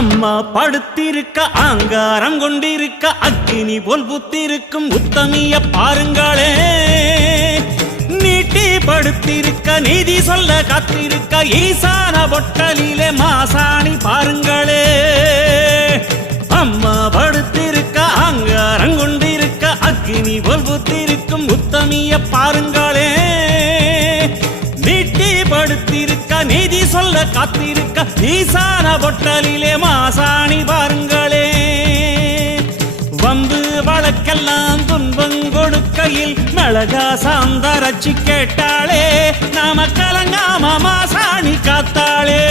அம்மா படுத்திருக்க ஆங்காரம் கொண்டிருக்க அக்கினி போல் புத்திருக்கும் உத்தமிய பாருங்களே. நீட்டி படுத்திருக்க நீதி சொல்ல காத்திருக்க ஈசான பொட்டலிலே மாசாணி பாருங்களே. அம்மா படுத்திருக்க ஆங்காரம் கொண்டிருக்க அக்கினி போல் புத்திருக்கும் உத்தமிய பாருங்களே. நீட்டி படுத்திருக்க நீதி சொல்ல காத்திருக்க ஈசான பொட்டலிலே மாசாணி பாருங்களே. வம்பு வழக்கெல்லாம் துன்பம் கொடுக்கையில் மிளகா சாந்தரச்சி கேட்டாளே. நாம கலங்காம மாசாணி காத்தாளே.